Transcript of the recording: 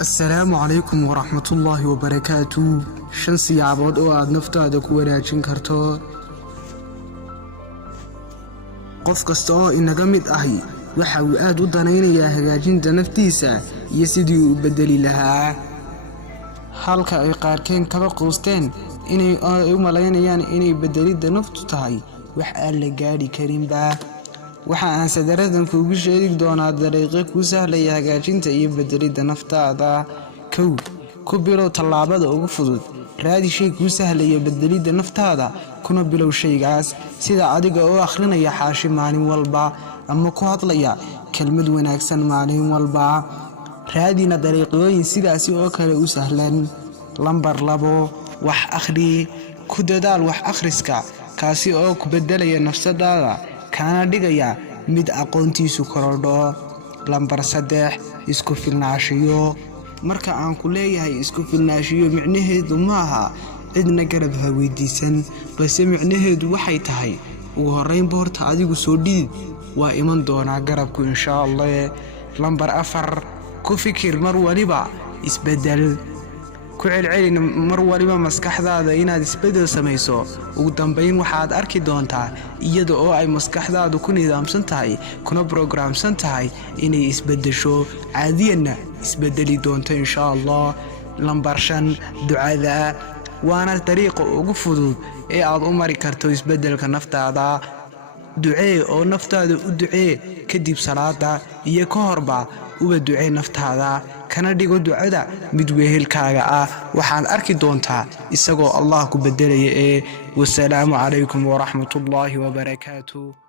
السلام عليكم ورحمة الله وبركاته. شنسي عبود أو عاد نفتاد كوراجين كرتو قف كستoo inaga mid ahi waxa uu aad u danaynayaa hagaajinta naftiisa iyo sidii uu bedeli lahaa halka ay qaarkeen kaba qoosteen inay u maleynayaan inay bedelida naftu tahay wax aan la gaari karin waxa aan sadaradan kuugu sheegi doonaa dariiqo ku sahlaya hagaajinta iyo bedelida naftaada ku bilow talaabada ugu fudud raadi shay ku sahlaya bedelida naftaada kuna bilow shaygaas sida adiga oo akhrinaya xaashi maalin walba ama ku hadlaya kelmad wanaagsan maalin walba raadina dariiqooyin sidaasi oo kale u sahlan lambar 2 wax akhri ku dadaal wax akhriska kaasi oo ku bedelaya nafsadaada kana dhigaya mid aqoontiisu korodho lambar 3 isku filnaashiyo marka aan ku leeyahay isku filnaashiyo micnaheedu maaha cidna garab ha weydiisan balse micnaheedu waxay tahay ugu horeyn boorta adigu soo dhid waa iman doona garabku insha Allah lambar 4 ku fikir mar waliba isbedel ku celcelin mar waliba maskaxdaada inaad isbedel samayso ugu dambeyn waxaad arki doontaa iyada oo ay maskaxdaadu ku nidaamsan tahay kuna programsan tahay inay isbedesho caadiyana isbedeli doonto insha Allah lambar 5 ducada waana dariiqo ugu fudud ee aad u mari karto isbedelka naftaada ducee oo naftaada u ducee kadib salaada iyo ka horba uba ducee naftaada kana dhigo ducada mid wehelkaaga waxaad arki doontaa isagoo Allah ku bedelaya wassalaamu calaykum wa rahmatullahi wa barakaatuh.